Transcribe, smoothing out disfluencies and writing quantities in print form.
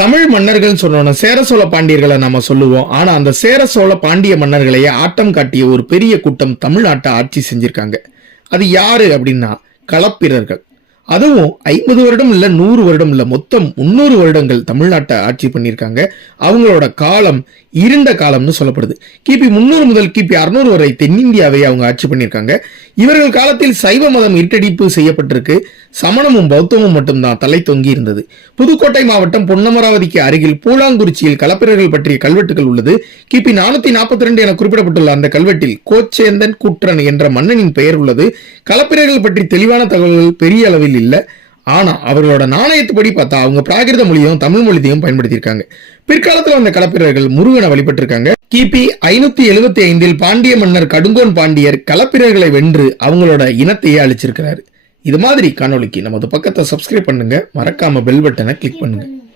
தமிழ் மன்னர்கள் சொன்னோம், சேர சோழ பாண்டியர்களை நாம சொல்லுவோம். ஆனா அந்த சேர சோழ பாண்டிய மன்னர்களையே ஆட்டம் காட்டிய ஒரு பெரிய கூட்டம் தமிழ்நாட்டை ஆட்சி செஞ்சிருக்காங்க. அது யாரு அப்படின்னா களப்பிரர்கள். அதுவும் 50 வருடம் இல்ல 100 வருடம் இல்ல, மொத்தம் 300 வருடங்கள் தமிழ்நாட்டை ஆட்சி பண்ணியிருக்காங்க. அவங்களோட காலம் இருண்ட காலம்னு சொல்லப்படுது. கிபி 300 முதல் கிபி 600 வரை தென்னிந்தியாவை அவங்க ஆட்சி பண்ணியிருக்காங்க. இவர்கள் காலத்தில் சைவ மதம் இருட்டடிப்பு செய்யப்பட்டிருக்கு. சமணமும் பௌத்தமும் மட்டும்தான் தலை தொங்கி இருந்தது. புதுக்கோட்டை மாவட்டம் பொன்னமராவதிக்கு அருகில் பூலாங்குறிச்சியில் களப்பிரர்கள் பற்றிய கல்வெட்டுகள் உள்ளது. கிபி 442 என குறிப்பிடப்பட்டுள்ள அந்த கல்வெட்டில் கோச்சேந்தன் கூற்றன் என்ற மன்னனின் பெயர் உள்ளது. களப்பிரர்கள் பற்றி தெளிவான தகவல்கள் பெரிய அளவில் இல்ல. ஆனா அவர்களோட நாணயத்துப்படி பார்த்தா அவங்க பிராகிருத மொழியும் தமிழ் மொழியையும் பயன்படுத்தியிருக்காங்க. பிற்காலத்தில் வந்த களப்பிரர்கள் முருகனை வழிபட்டிருக்காங்க. கிபி 575 பாண்டிய மன்னர் கடுங்கோன் பாண்டியர் களப்பிரர்களை வென்று அவங்களோட இனத்தையே அழிச்சிருக்கிறாரு. இது மாதிரி காணொலிக்கு நமது பக்கத்தை சப்ஸ்கிரைப் பண்ணுங்க, மறக்காம பெல் பட்டனை கிளிக் பண்ணுங்க.